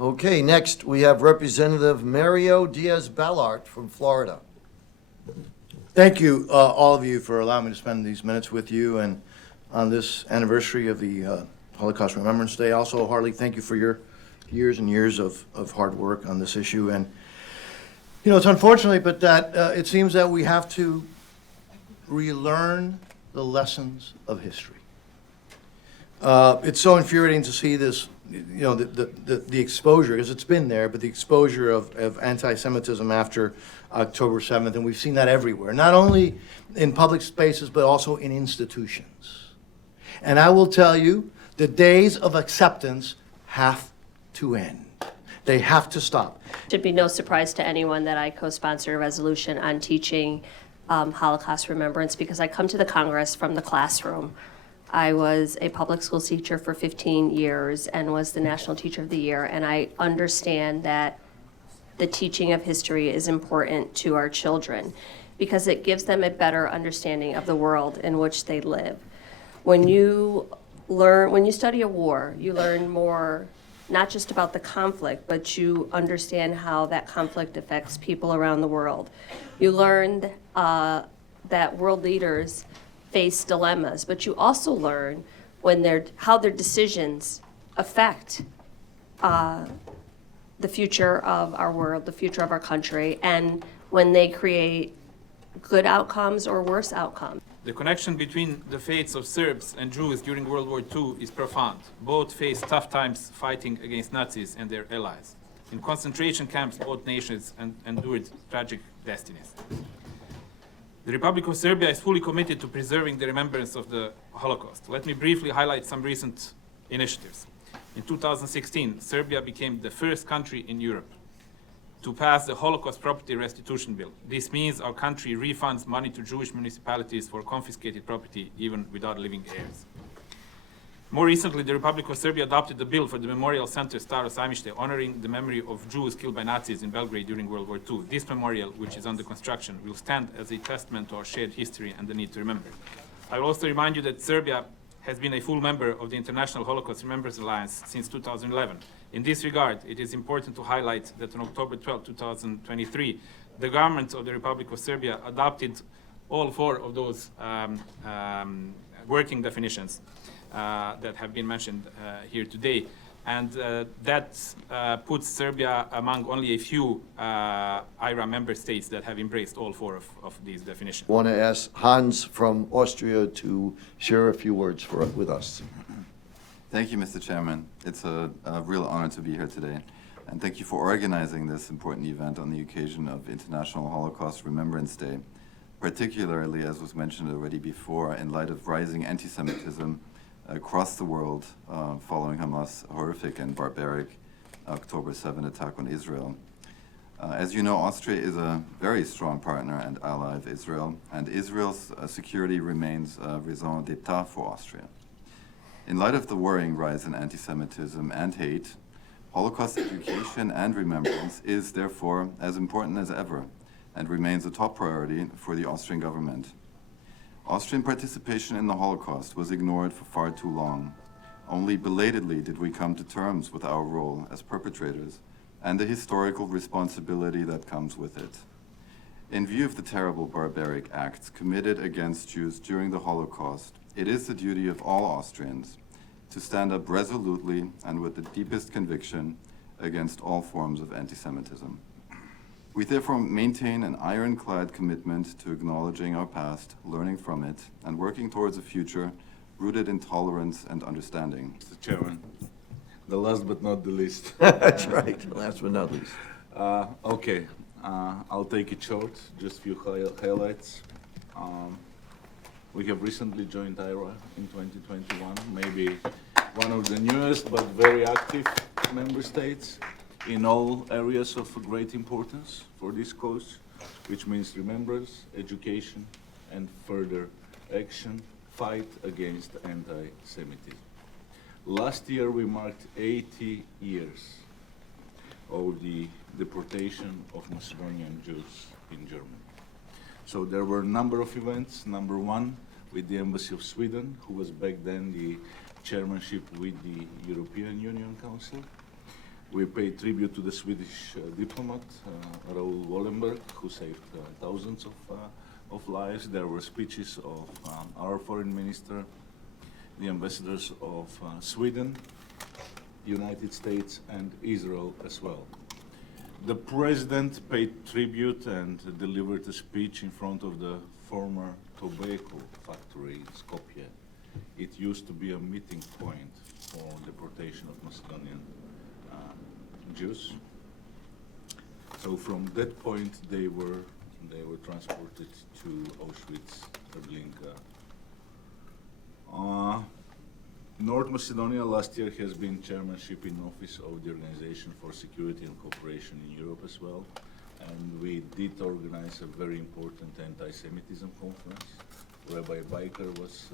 Okay, next we have Representative Mario Diaz-Balart from Florida. Thank you, all of you, for allowing me to spend these minutes with you and on this anniversary of the Holocaust Remembrance Day. Also, Harley, thank you for your years and years of hard work on this issue. And, it's unfortunate, but that it seems that we have to relearn the lessons of history. It's so infuriating to see this, the exposure, because it's been there, but the exposure of anti-Semitism after October 7th, and we've seen that everywhere, not only in public spaces, but also in institutions. And I will tell you, the days of acceptance have to end. They have to stop. Should be no surprise to anyone that I co-sponsored a resolution on teaching Holocaust remembrance because I come to the Congress from the classroom. I was a public school teacher for 15 years and was the National Teacher of the Year, and I understand that the teaching of history is important to our children because it gives them a better understanding of the world in which they live. When you study a war, you learn more not just about the conflict, but you understand how that conflict affects people around the world. You learn that world leaders face dilemmas, but you also learn how their decisions affect the future of our world, the future of our country, and when they create good outcomes or worse outcomes. The connection between the fates of Serbs and Jews during World War II is profound. Both faced tough times fighting against Nazis and their allies. In concentration camps, both nations endured tragic destinies. The Republic of Serbia is fully committed to preserving the remembrance of the Holocaust. Let me briefly highlight some recent initiatives. In 2016, Serbia became the first country in Europe to pass the Holocaust Property Restitution Bill. This means our country refunds money to Jewish municipalities for confiscated property, even without living heirs. More recently, the Republic of Serbia adopted the bill for the Memorial Center Staro Sajmište, honoring the memory of Jews killed by Nazis in Belgrade during World War II. This memorial, which is under construction, will stand as a testament to our shared history and the need to remember. I will also remind you that Serbia has been a full member of the International Holocaust Remembrance Alliance since 2011. In this regard, it is important to highlight that on October 12, 2023, the government of the Republic of Serbia adopted all 4 of those working definitions that have been mentioned here today. And that puts Serbia among only a few IRA member states that have embraced all 4 of these definitions. I want to ask Hans from Austria to share a few words with us. Thank you, Mr. Chairman. It's a real honor to be here today. And thank you for organizing this important event on the occasion of International Holocaust Remembrance Day, particularly, as was mentioned already before, in light of rising anti-Semitism across the world following Hamas' horrific and barbaric October 7 attack on Israel. As you know, Austria is a very strong partner and ally of Israel, and Israel's security remains raison d'etat for Austria. In light of the worrying rise in anti-Semitism and hate, Holocaust education and remembrance is therefore as important as ever and remains a top priority for the Austrian government. Austrian participation in the Holocaust was ignored for far too long. Only belatedly did we come to terms with our role as perpetrators and the historical responsibility that comes with it. In view of the terrible barbaric acts committed against Jews during the Holocaust, it is the duty of all Austrians to stand up resolutely and with the deepest conviction against all forms of anti-Semitism. We therefore maintain an ironclad commitment to acknowledging our past, learning from it, and working towards a future rooted in tolerance and understanding. Mr. Chairman, the last but not the least. That's right, last but not least. Okay, I'll take it short, just a few highlights. We have recently joined IRA in 2021, maybe one of the newest but very active member states in all areas of great importance for this cause, which means remembrance, education, and further action, fight against anti-Semitism. Last year we marked 80 years of the deportation of Macedonian Jews in Germany. So there were a number of events. Number one, with the Embassy of Sweden, who was back then the chairmanship with the European Union Council. We paid tribute to the Swedish diplomat, Raoul Wallenberg, who saved thousands of lives. There were speeches of our foreign minister, the ambassadors of Sweden, United States, and Israel as well. The president paid tribute and delivered a speech in front of the former tobacco factory in Skopje. It used to be a meeting point for deportation of Macedonian Jews. So from that point, they were transported to Auschwitz-Treblinka. North Macedonia last year has been chairmanship in office of the Organization for Security and Cooperation in Europe as well. And we did organize a very important anti-Semitism conference. Rabbi Biker was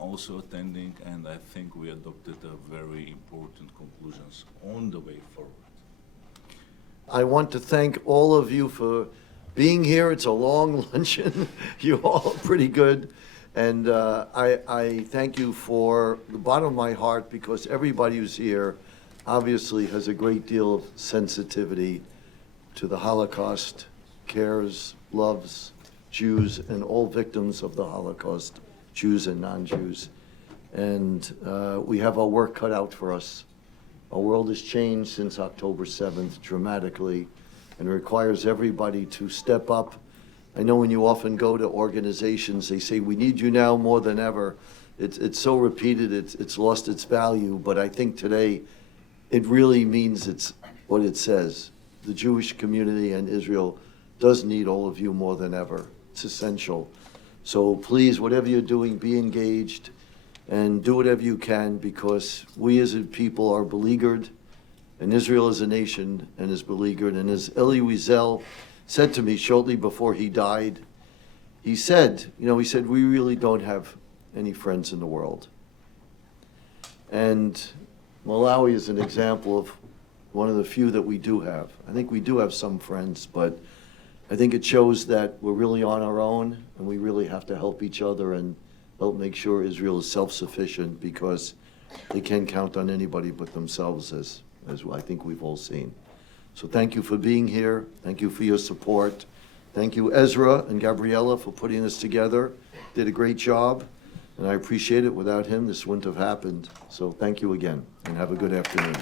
also attending, and I think we adopted a very important conclusions on the way forward. I want to thank all of you for being here. It's a long luncheon. You all are pretty good. And I thank you for the bottom of my heart, because everybody who's here obviously has a great deal of sensitivity to the Holocaust, cares, loves Jews and all victims of the Holocaust, Jews and non-Jews. And we have our work cut out for us. Our world has changed since October 7th dramatically, and it requires everybody to step up. I know when you often go to organizations, they say, we need you now more than ever. It's so repeated, it's lost its value, but I think today it really means it's what it says. The Jewish community and Israel does need all of you more than ever. It's essential. So please, whatever you're doing, be engaged and do whatever you can, because we as a people are beleaguered, and Israel as a nation and is beleaguered. And as Elie Wiesel said to me shortly before he died, he said, we really don't have any friends in the world. And Malawi is an example of one of the few that we do have. I think we do have some friends, but I think it shows that we're really on our own, and we really have to help each other and help make sure Israel is self-sufficient, because they can't count on anybody but themselves, as I think we've all seen. So thank you for being here. Thank you for your support. Thank you, Ezra and Gabriella, for putting this together. Did a great job, and I appreciate it. Without him, this wouldn't have happened. So thank you again, and have a good afternoon.